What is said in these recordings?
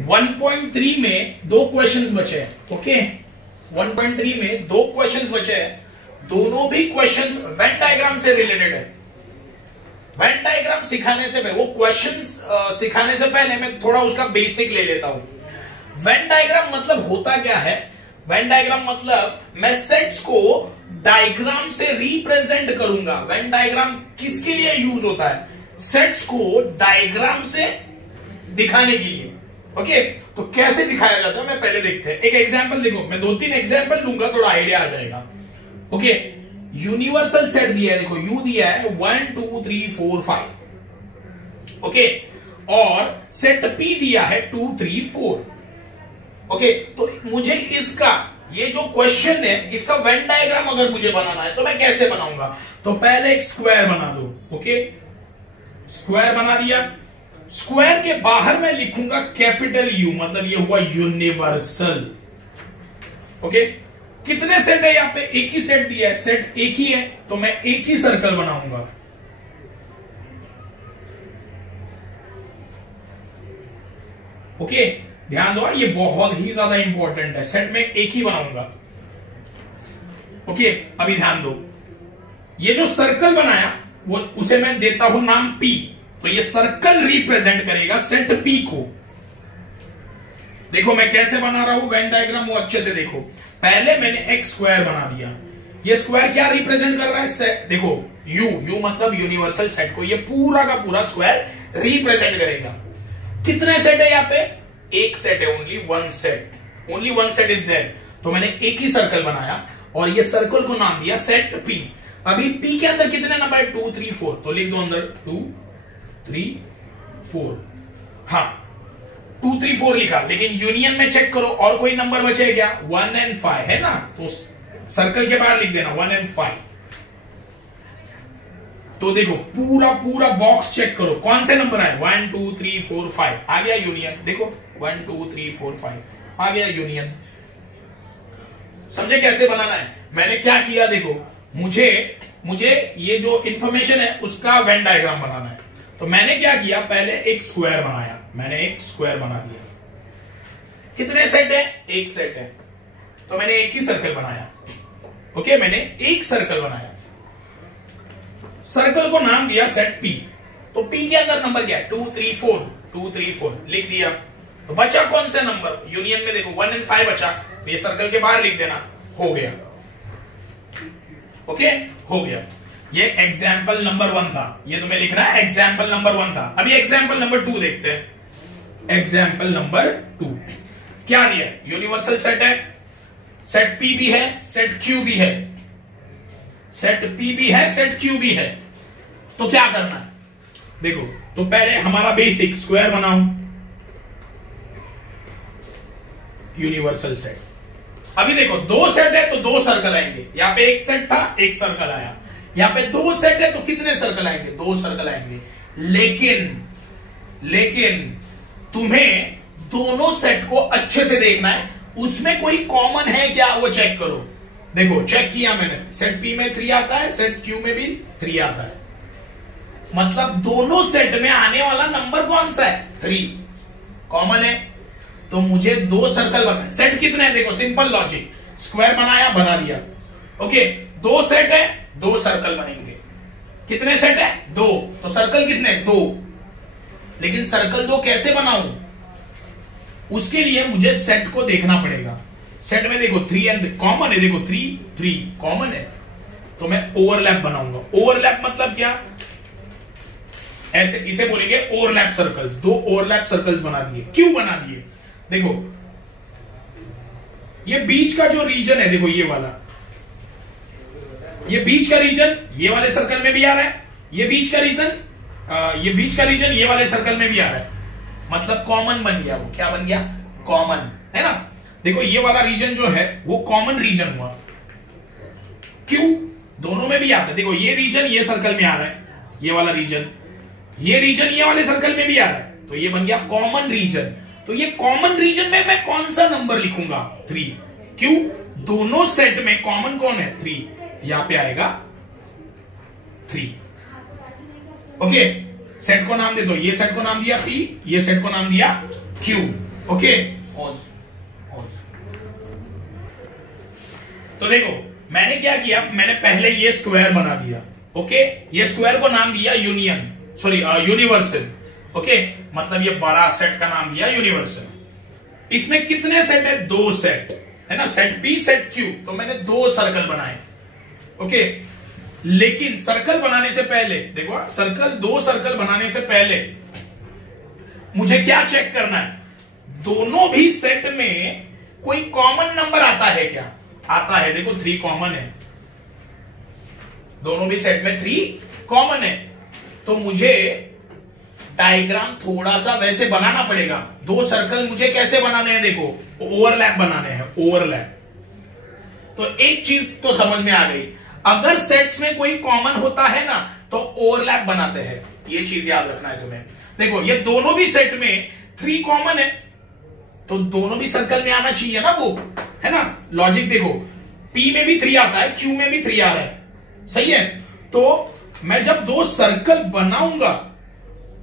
1.3 में दो क्वेश्चंस बचे हैं। ओके, 1.3 में दो क्वेश्चंस बचे हैं, दोनों भी क्वेश्चंस वेन डायग्राम से रिलेटेड है। वेन डायग्राम सिखाने से पहले, वो क्वेश्चंस सिखाने से पहले मैं थोड़ा उसका बेसिक ले लेता हूं। वेन डायग्राम मतलब होता क्या है? वेन डायग्राम मतलब मैं सेट्स को डायग्राम से रिप्रेजेंट करूंगा। वेन डायग्राम किसके लिए यूज होता है? सेट्स को डायग्राम से दिखाने के लिए। ओके, तो कैसे दिखाया जाता है मैं पहले देखते हैं। एक एग्जांपल देखो, मैं 2-3 एग्जांपल लूंगा, थोड़ा आइडिया आ जाएगा। ओके, यूनिवर्सल सेट दिया है, देखो यू दिया है 1 2 3 4 5। ओके, और सेट पी दिया है 2 3 4। ओके, तो मुझे इसका, ये जो क्वेश्चन है, इसका वेन डायग्राम अगर मुझे बनाना है तो मैं कैसे बनाऊंगा? तो पहले एक स्क्वायर बना दो। ओके, स्क्वायर बना दिया। स्क्वायर के बाहर मैं लिखूंगा कैपिटल यू, मतलब ये हुआ यूनिवर्सल। ओके, कितने सेट है यहां पे? एक ही सेट दिया है, सेट एक ही है, तो मैं एक ही सर्कल बनाऊंगा। ओके, ध्यान दो, ये बहुत ही ज्यादा इंपॉर्टेंट है। सेट में एक ही बनाऊंगा। ओके, अभी ध्यान दो, ये जो सर्कल बनाया वो, उसे मैं देता हूं नाम पी। तो ये सर्कल रिप्रेजेंट करेगा सेट पी को। देखो मैं कैसे बना रहा हूं वेन डायग्राम, वो अच्छे से देखो। पहले मैंने एक स्क्वायर बना दिया। ये स्क्वायर क्या रिप्रेजेंट कर रहा है? सेट। देखो यू मतलब यूनिवर्सल सेट को ये पूरा का पूरा स्क्वायर रिप्रेजेंट करेगा। कितने सेट है यहां पे? एक सेट है, only one set, only one set is there. तो मैंने एक ही सर्कल बनाया और ये सर्कल को नाम दिया सेट पी। अभी पी के अंदर कितने नंबर है? 2 3 4, तो लिख दो अंदर 2 3 4। हाँ, 2 3 4 लिखा, लेकिन यूनियन में चेक करो और कोई नंबर बचे क्या? 1 और 5 है ना, तो सर्कल के बाहर लिख देना 1 और 5। तो देखो पूरा पूरा बॉक्स चेक करो, कौन से नंबर आए? 1 2 3 4 5 आ गया यूनियन। देखो 1 2 3 4 5 आ गया यूनियन। समझे कैसे बनाना है? मैंने क्या किया, देखो मुझे ये जो इंफॉर्मेशन है उसका वेन डायग्राम बनाना है। तो मैंने क्या किया, पहले एक स्क्वायर बनाया। मैंने एक स्क्वायर बना दिया। कितने सेट है? एक सेट है, तो मैंने एक ही सर्कल बनाया। ओके, मैंने एक सर्कल बनाया, सर्कल को नाम दिया सेट पी। तो पी के अंदर नंबर क्या है? 2 3 4, 2 3 4 लिख दिया। तो बचा कौन सा नंबर? यूनियन में देखो 1 और 5 बचा, तो ये सर्कल के बाहर लिख देना, हो गया। ओके, हो गया। ये एग्जाम्पल नंबर 1 था, ये तुम्हें लिखना है एग्जाम्पल नंबर 1 था। अभी एग्जाम्पल नंबर 2 देखते हैं। एग्जाम्पल नंबर 2 क्या दिया? यूनिवर्सल सेट है, सेट पी भी है, सेट क्यू भी है। सेट पी भी है, सेट क्यू भी है। तो क्या करना है? देखो, तो पहले हमारा बेसिक स्क्वायर बनाओ, यूनिवर्सल सेट। अभी देखो दो सेट है तो दो सर्कल आएंगे। यहां पे एक सेट था, एक सर्कल आया। यहां पे दो सेट है तो कितने सर्कल आएंगे? दो सर्कल आएंगे। लेकिन तुम्हें दोनों सेट को अच्छे से देखना है, उसमें कोई कॉमन है क्या वो चेक करो। देखो चेक किया मैंने, सेट पी में 3 आता है, सेट क्यू में भी 3 आता है, मतलब दोनों सेट में आने वाला नंबर कौन सा है? 3 कॉमन है। तो मुझे दो सर्कल बताए। सेट कितने हैं? देखो सिंपल लॉजिक, स्क्वायर बनाया, बना दिया। ओके, दो सेट है, दो सर्कल बनेंगे। कितने सेट है? 2, तो सर्कल कितने? 2। लेकिन सर्कल 2 कैसे बनाऊं? उसके लिए मुझे सेट को देखना पड़ेगा। सेट में देखो 3 एंड कॉमन है, देखो 3 कॉमन है, तो मैं ओवरलैप बनाऊंगा। ओवरलैप मतलब क्या? ऐसे इसे बोलेंगे ओवरलैप सर्कल्स। 2 ओवरलैप सर्कल्स बना दिए। क्यों बना दिए? देखो ये बीच का जो रीजन है, देखो ये वाला, ये बीच का रीजन ये वाले सर्कल में भी आ रहा है, ये बीच का रीजन ये वाले सर्कल में भी आ रहा है, मतलब कॉमन बन गया। वो क्या बन गया? कॉमन, है ना। देखो ये वाला रीजन जो है वो कॉमन रीजन हुआ। क्यों? दोनों में भी आता है। देखो ये रीजन ये सर्कल में आ रहा है, ये वाला रीजन, ये रीजन ये वाले सर्कल में भी आ रहा है, तो ये बन गया कॉमन रीजन। तो ये कॉमन रीजन में मैं कौन सा नंबर लिखूंगा? 3। क्यों? दोनों सेट में कॉमन कौन है? 3। यहां पे आएगा 3। ओके, सेट को नाम दे दो। ये सेट को नाम दिया P, ये सेट को नाम दिया Q। ओके। तो देखो मैंने क्या किया, मैंने पहले ये स्क्वायर बना दिया। ओके, ये स्क्वायर को नाम दिया यूनियन, सॉरी यूनिवर्सल। ओके, मतलब ये बड़ा सेट का नाम दिया यूनिवर्सल। इसमें कितने सेट है? 2 सेट है ना, सेट पी सेट क्यू। तो मैंने 2 सर्कल बनाए। ओके, लेकिन सर्कल बनाने से पहले देखो, सर्कल 2 सर्कल बनाने से पहले मुझे क्या चेक करना है? दोनों भी सेट में कोई कॉमन नंबर आता है क्या? आता है, देखो 3 कॉमन है, दोनों भी सेट में 3 कॉमन है। तो मुझे डायग्राम थोड़ा सा वैसे बनाना पड़ेगा। 2 सर्कल मुझे कैसे बनाने हैं? देखो ओवरलैप बनाने हैं, ओवरलैप। तो एक चीज तो समझ में आ गई, अगर सेट्स में कोई कॉमन होता है ना तो ओवरलैप बनाते हैं, ये चीज याद रखना है तुम्हें। देखो ये दोनों भी सेट में 3 कॉमन है, तो दोनों भी सर्कल में आना चाहिए ना, वो है ना। लॉजिक देखो, P में भी 3 आता है, Q में भी 3 आ रहा है, सही है। तो मैं जब 2 सर्कल बनाऊंगा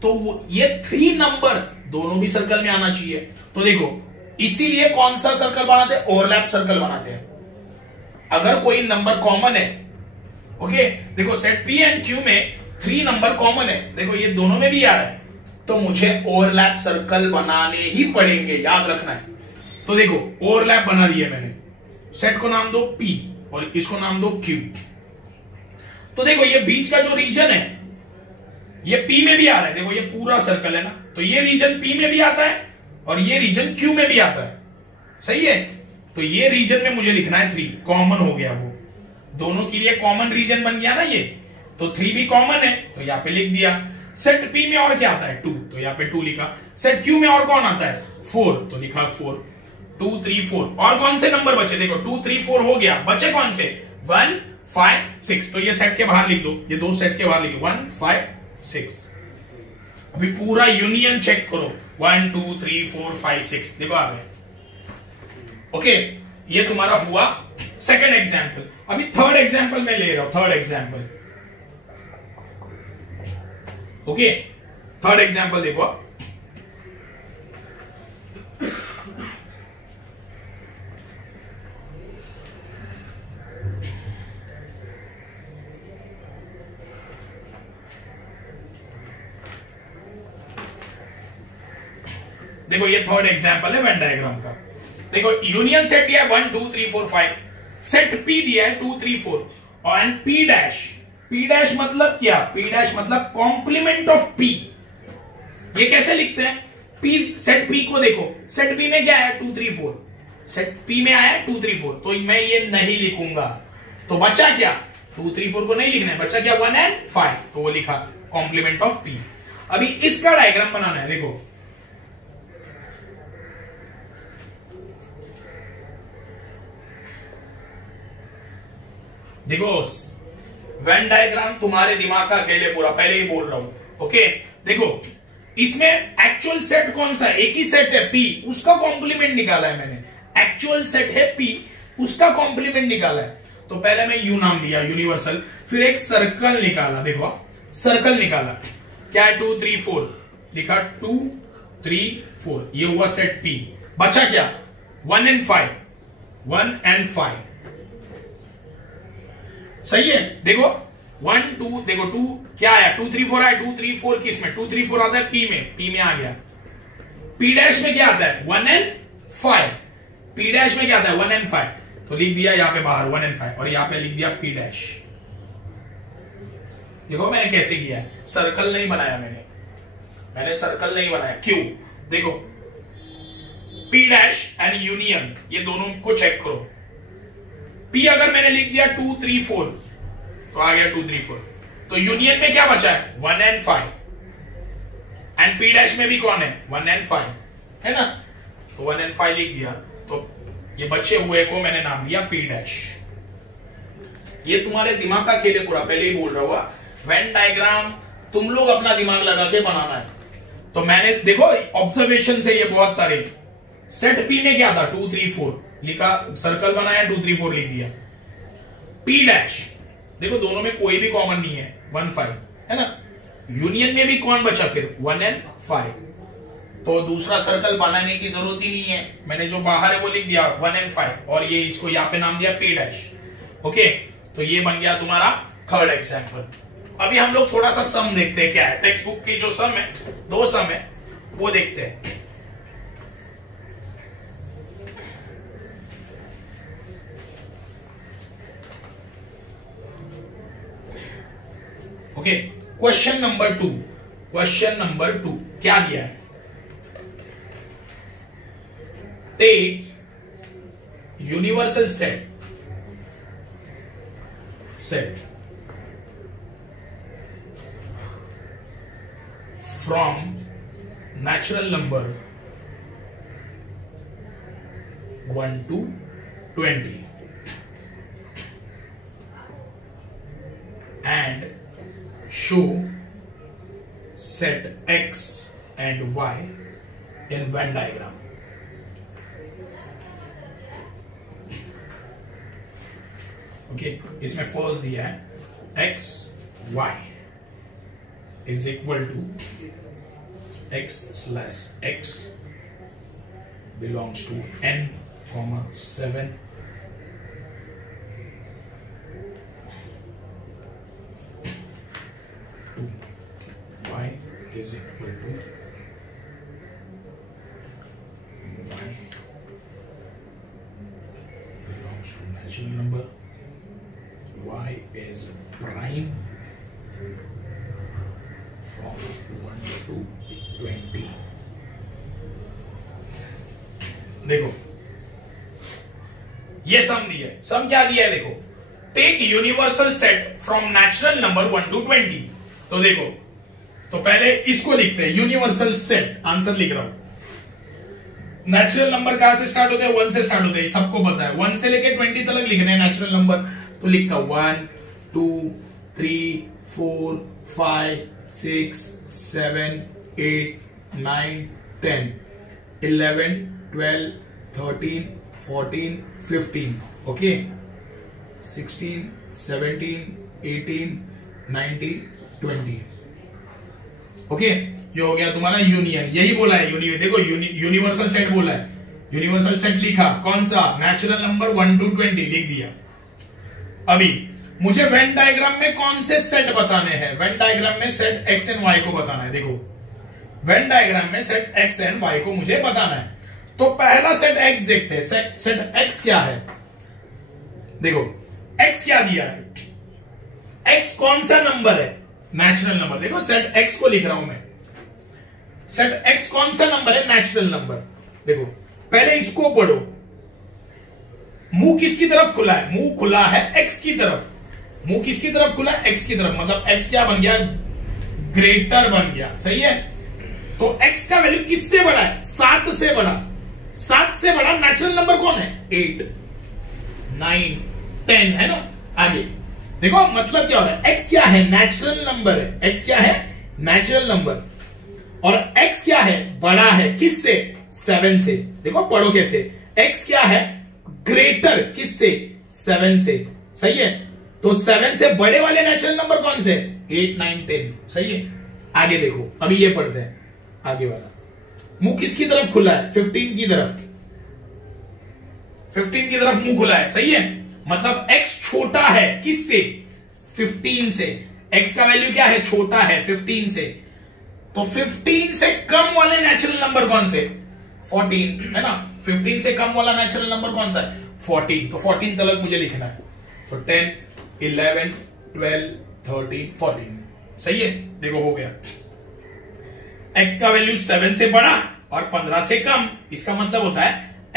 तो ये 3 नंबर दोनों भी सर्कल में आना चाहिए। तो देखो इसीलिए कौन सा सर्कल बनाते हैं? ओवरलैप सर्कल बनाते हैं। अगर कोई नंबर कॉमन है, ओके, देखो सेट P एंड Q में 3 नंबर कॉमन है, देखो ये दोनों में भी आ रहा है, तो मुझे ओवरलैप सर्कल बनाने ही पड़ेंगे, याद रखना है। तो देखो ओवरलैप बना दिया मैंने, सेट को नाम दो P और इसको नाम दो Q। तो देखो ये बीच का जो रीजन है ये P में भी आ रहा है, देखो ये पूरा सर्कल है ना, तो ये रीजन P में भी आता है और ये रीजन Q में भी आता है, सही है। तो ये रीजन में मुझे लिखना है 3, कॉमन हो गया, वो दोनों के लिए कॉमन रीजन बन गया ना ये, तो 3 भी कॉमन है तो यहां पे लिख दिया। सेट P में और क्या आता है? 2, तो यहां पे 2 लिखा। सेट Q में और कौन आता है? 4, तो लिखा 4। 2 3 4, और कौन से नंबर बचे? देखो 2 3 4 हो गया, बचे कौन से? 1 5 6, तो ये सेट के बाहर लिख दो, ये 2 सेट के बाहर लिख दो, 1 5 6। अभी पूरा यूनियन चेक करो, 1 2 3 4 5 6, देखो आ गए। ओके, ये तुम्हारा हुआ सेकंड एग्जाम्पल। अभी थर्ड एग्जाम्पल मैं ले रहा हूं, third example. Okay, third example देखो। देखो ये थर्ड एग्जाम्पल है वेन डायग्राम का। देखो यूनियन सेट दिया है 1 2 3 4 5, सेट P दिया है 2 3 4 और and P dash. P dash मतलब क्या? P डैश मतलब कॉम्प्लीमेंट ऑफ P। ये कैसे लिखते हैं? P, सेट P को देखो, सेट P में क्या है? 2 3 4, सेट P में आया 2 3 4, तो मैं ये नहीं लिखूंगा। तो बचा क्या? 2 3 4 को नहीं लिखना है, बचा क्या? 1 एंड 5, तो वो लिखा कॉम्प्लीमेंट ऑफ P। अभी इसका डायग्राम बनाना है। देखो देखो वेन डायग्राम तुम्हारे दिमाग का खेल है पूरा, पहले ही बोल रहा हूं। ओके, देखो इसमें एक्चुअल सेट कौन सा है? एक ही सेट है P, उसका कॉम्प्लीमेंट निकाला है मैंने। एक्चुअल सेट है P, उसका कॉम्प्लीमेंट निकाला है। तो पहले मैं U नाम दिया यूनिवर्सल, फिर एक सर्कल निकाला। देखो सर्कल निकाला, क्या है? 2 3 4 लिखा, 2 3 4, ये हुआ सेट P। बचा क्या? 1 एंड 5, 1 एंड 5, सही है। देखो 1 2, देखो 2 क्या आया? 2 3 4 आया। 2 3 4 किस में? 2 3 4 आता है P में, P में आ गया। P डैश में क्या आता है? 1 एंड 5। P डैश में क्या आता है? 1 एंड 5, तो लिख दिया यहां पे बाहर 1 एंड 5, और यहां पे लिख दिया P डैश। देखो मैंने कैसे किया है, सर्कल नहीं बनाया मैंने सर्कल नहीं बनाया। क्यों? देखो P डैश एंड यूनियन, ये दोनों को चेक करो। P अगर मैंने लिख दिया 2 3 4, तो आ गया 2 3 4, तो यूनियन में क्या बचा है? 1 एंड 5, एंड P डैश में भी कौन है? 1 एंड 5, है ना। तो 1 एंड 5 लिख दिया, तो ये बचे हुए को मैंने नाम दिया P डैश। ये तुम्हारे दिमाग का खेल है पूरा, पहले ही बोल रहा हुआ। वेन डायग्राम तुम लोग अपना दिमाग लगा के बनाना है। तो मैंने देखो ऑब्जर्वेशन से ये बहुत सारे, सेट P में क्या था? 2 3 4 लिखा, सर्कल बनाया, 2 3 4 लिख दिया। P डैश देखो दोनों में कोई भी कॉमन नहीं है, 1 5, है ना। यूनियन में भी कौन बचा फिर? 1 एंड 5, तो दूसरा सर्कल बनाने की जरूरत ही नहीं है, मैंने जो बाहर है वो लिख दिया 1 and 5 और ये इसको यहाँ पे नाम दिया P डैश। ओके, तो ये बन गया तुम्हारा थर्ड एग्जाम्पल। अभी हम लोग थोड़ा सा सम देखते हैं क्या है, टेक्स्ट बुक की जो सम है, 2 सम है वो देखते हैं। Okay, question number 2, question number 2 क्या दिया है? Take universal set from natural number 1 to 20 and show set x and y in Venn diagram. Okay, इसमें फर्स्ट दिया है x y is equal to x slash x belongs to n, 7 to y is equal to y belongs to natural number, y is prime from 1 to 20। देखो ये सम दिया है, सम क्या दिया है देखो, take universal set from natural number 1 to 20। तो देखो, तो पहले इसको लिखते हैं यूनिवर्सल सेट, आंसर लिख रहा हूं। नेचुरल नंबर कहां से स्टार्ट होते हैं? 1 से स्टार्ट होते हैं, सबको पता है। 1 से लेके 20 तक लिखने हैं नेचुरल नंबर, तो लिखता हूं 1 2 3 4 5 6 7 8 9 10 11 12 13 14 15। ओके, 16 17 18 19 20। ओके, ये हो गया तुम्हारा यूनियन, यही बोला है यूनियन। देखो यूनिवर्सल सेट बोला है, यूनिवर्सल सेट लिखा, कौन सा? नेचुरल नंबर 1 to 20 लिख दिया। अभी मुझे वेन डायग्राम में कौन से सेट बताने हैं? वेन डायग्राम में सेट एक्स एंड वाई को बताना है। देखो, वेन डायग्राम में सेट एक्स एंड वाई को मुझे बताना है। तो पहला सेट एक्स देखते हैं, सेट एक्स क्या है? देखो एक्स क्या दिया है, एक्स कौन सा नंबर है? Natural number. देखो सेट एक्स को लिख रहा हूं मैं, सेट एक्स कौन सा नंबर है? Natural number. देखो पहले इसको पढ़ो, मुंह किसकी तरफ खुला है? मुंह खुला है एक्स की तरफ। मुंह किसकी तरफ खुला है? एक्स की तरफ, मतलब एक्स क्या बन गया? ग्रेटर बन गया, सही है। तो एक्स का वैल्यू किससे बड़ा है? 7 से बड़ा। 7 से बड़ा नेचुरल नंबर कौन है? 8 9 10 है ना। आगे देखो मतलब क्या हो रहा है, एक्स क्या है? नेचुरल नंबर है। एक्स क्या है? Natural number. और एक्स क्या है? बड़ा है, किससे? 7 से। देखो पढ़ो कैसे, एक्स क्या है? ग्रेटर, किससे? 7 से, सही है। तो 7 से बड़े वाले नेचुरल नंबर कौन से? 8 9 10, सही है। आगे देखो, अभी ये पढ़ते हैं आगे वाला। मुंह किसकी तरफ खुला है? 15 की तरफ। 15 की तरफ मुंह खुला है, सही है। मतलब x छोटा है, किससे? 15 से। x का वैल्यू क्या है? छोटा है 15 से। तो 15 से कम वाले नेचुरल नंबर कौन से? 14 है ना। 15 से कम वाला नेचुरल नंबर कौन सा है? 14। तो 14 तक मुझे लिखना है। तो 10 11 12 13 14, सही है। देखो हो गया, x का वैल्यू 7 से बड़ा और 15 से कम। इसका मतलब होता है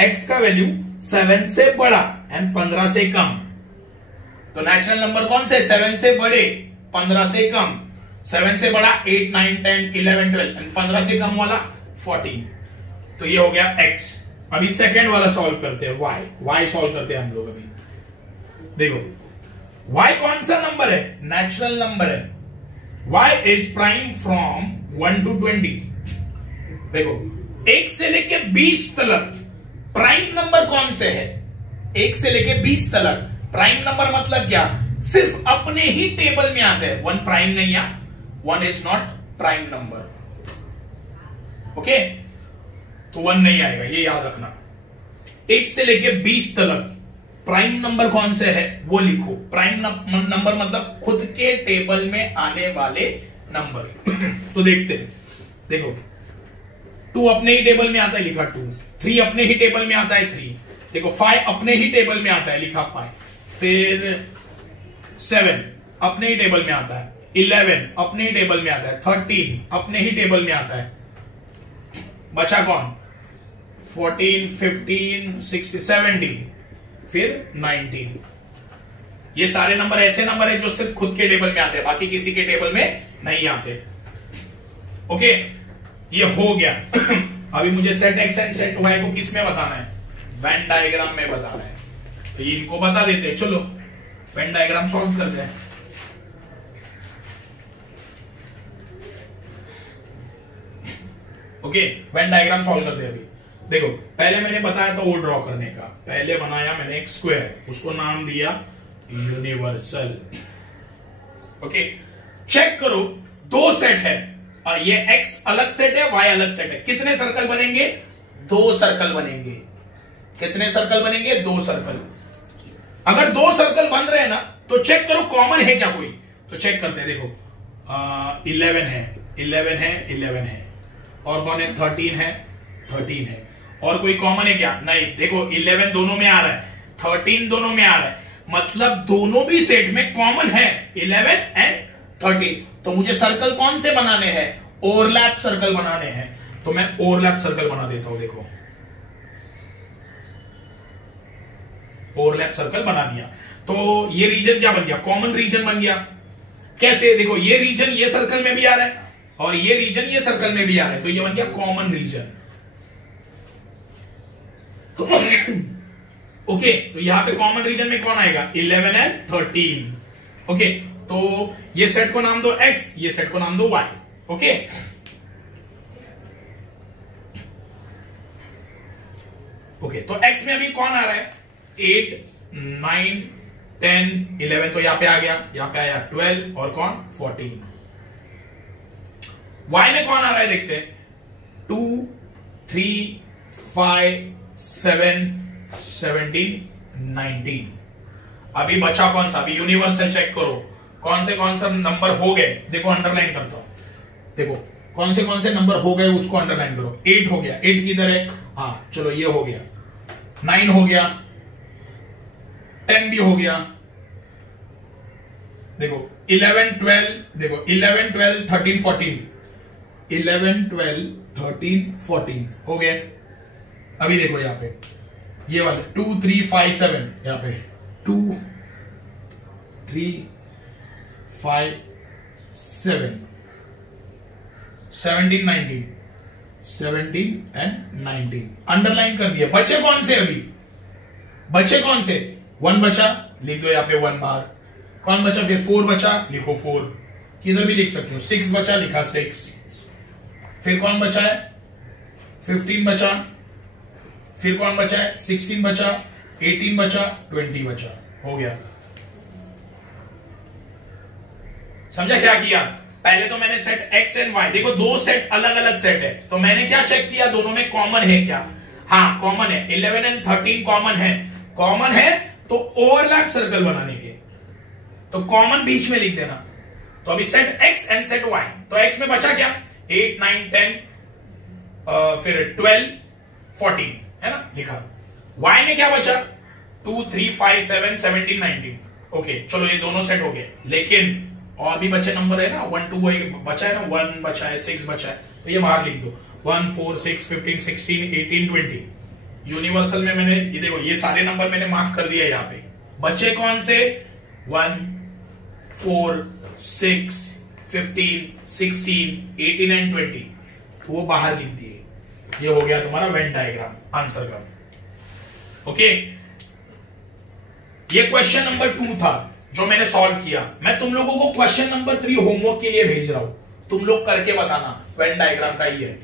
x का वैल्यू 7 से बड़ा एंड 15 से कम। तो नेचुरल नंबर कौन से? 7 से बड़े 15 से कम। 7 से बड़ा 8 9 10 11 12 एंड 15 से कम वाला 14। तो ये हो गया x। अभी सेकेंड वाला सॉल्व करते हैं, y सॉल्व करते हैं हम लोग। अभी देखो y कौन सा नंबर है? नेचुरल नंबर है। y is prime from 1 to 20। देखो 1 से लेके 20 तक प्राइम नंबर कौन से है? 1 से लेके 20 तक प्राइम नंबर मतलब क्या? सिर्फ अपने ही टेबल में आते हैं। 1 प्राइम नहीं है, 1 is not prime number. Okay, तो 1 नहीं आएगा, ये याद रखना। 1 से लेके 20 तक प्राइम नंबर कौन से है वो लिखो। प्राइम नंबर मतलब खुद के टेबल में आने वाले नंबर। तो देखते हैं, देखो 2 अपने ही टेबल में आता है, लिखा 2। 3 अपने ही टेबल में आता है, 3। देखो 5 अपने ही टेबल में आता है, लिखा 5। फिर 7 अपने ही टेबल में आता है, 11 अपने ही टेबल में आता है, 13 अपने ही टेबल में आता है। बचा कौन? 14, 15, 16, 17, फिर 19। ये सारे नंबर ऐसे नंबर है जो सिर्फ खुद के टेबल में आते हैं, बाकी किसी के टेबल में नहीं आते। ओके, ये हो गया। अभी मुझे set X and set Y को किस में बताना है? वेन डायग्राम में बताना है। तो ये इनको बता देते हैं, चलो वेन डायग्राम सॉल्व करते हैं। ओके, वेन डायग्राम सॉल्व करते हैं। अभी देखो, पहले मैंने बताया था वो ड्रॉ करने का। पहले बनाया मैंने एक स्क्वायर, उसको नाम दिया यूनिवर्सल। ओके, चेक करो 2 सेट है, और ये x अलग सेट है, y अलग सेट है। कितने सर्कल बनेंगे? 2 सर्कल बनेंगे। कितने सर्कल बनेंगे? 2 सर्कल। अगर 2 सर्कल बन रहे हैं ना, तो चेक करो कॉमन है क्या कोई। तो चेक करते हैं, देखो 11 है, 11 है, 11 है, और कौन है? 13 है, 13 है। और कोई कॉमन है क्या? नहीं। देखो 11 दोनों में आ रहा है, 13 दोनों में आ रहा है, मतलब दोनों भी सेट में कॉमन है 11 एंड 13। तो मुझे सर्कल कौन से बनाने हैं? ओवरलैप सर्कल बनाने हैं। तो मैं ओवरलैप सर्कल बना देता हूं। देखो ओवरलैप सर्कल बना दिया, तो ये रीजन क्या बन गया? कॉमन रीजन बन गया। कैसे? देखो ये रीजन ये सर्कल में भी आ रहा है, और ये रीजन ये सर्कल में भी आ रहा है, तो ये बन गया कॉमन रीजन। ओके, तो यहां पे कॉमन रीजन में कौन आएगा? 11 एंड 13। ओके, तो ये सेट को नाम दो x, ये सेट को नाम दो y। ओके, ओके, तो x में अभी कौन आ रहा है? 8, 9, 10, 11, तो यहां पे आ गया, यहां पे आया 12, और कौन? 14। y में कौन आ रहा है? देखते हैं, 2, 3, 5, 7, 17, 19। अभी बचा कौन सा? अभी यूनिवर्सल चेक करो, कौन से नंबर हो गए। देखो अंडरलाइन करता हूं, देखो कौन से नंबर हो गए उसको अंडरलाइन करो। 8 हो गया, 8 किधर है? हाँ चलो, ये हो गया। 9 हो गया, 10 भी हो गया। देखो 11, 12, देखो 11, 12, 13, 14, 11, 12, 13, 14 हो गए। अभी देखो यहां पे ये वाले 2, 3, 5, 7, यहां पे 2, 3, 5, 7, 17, 19, 17 एंड 19 अंडरलाइन कर दिया। बचे कौन से? अभी बचे कौन से? 1 बचा, लिख दो यहां पे 1 बार। कौन बचा? फिर 4 बचा, लिखो 4, किधर भी लिख सकते हो। 6 बचा, लिखा 6। फिर कौन बचा है? 15 बचा। फिर कौन बचा है? 16 बचा, 18 बचा, 20 बचा। हो गया। समझा क्या किया? पहले तो मैंने सेट x एंड y, देखो 2 सेट अलग अलग सेट है, तो मैंने क्या चेक किया? दोनों में कॉमन है क्या? हाँ कॉमन है, 11 एंड 13 कॉमन है। कॉमन है तो ओवरलैप सर्कल बनाने के, तो कॉमन बीच में लिख देना। तो अभी set x and set y, तो x में बचा क्या? 8, 9, 10, फिर 12, 14 है ना, लिखा। y में क्या बचा? 2, 3, 5, 7, 17, 19। ओके, चलो ये दोनों सेट हो गए, लेकिन और भी बचे नंबर है ना, 1, 2 बचा है ना, 1 बचा है, 6 बचा है, तो ये बाहर लिख दो। 1, 4, 6, 15, 16, 18, 20। यूनिवर्सल में मैंने ये देखो ये सारे नंबर मैंने मार्क कर दिया यहाँ पे। बचे कौन से? 1, 4, 6, 15, 16, 18 एंड 20, तो वो बाहर लिख दिए। ये हो गया तुम्हारा वेन डायग्राम, आंसर का। ओके, ये क्वेश्चन नंबर 2 था जो मैंने सॉल्व किया। मैं तुम लोगों को क्वेश्चन नंबर 3 होमवर्क के लिए भेज रहा हूं, तुम लोग करके बताना। वेन डायग्राम का ही है।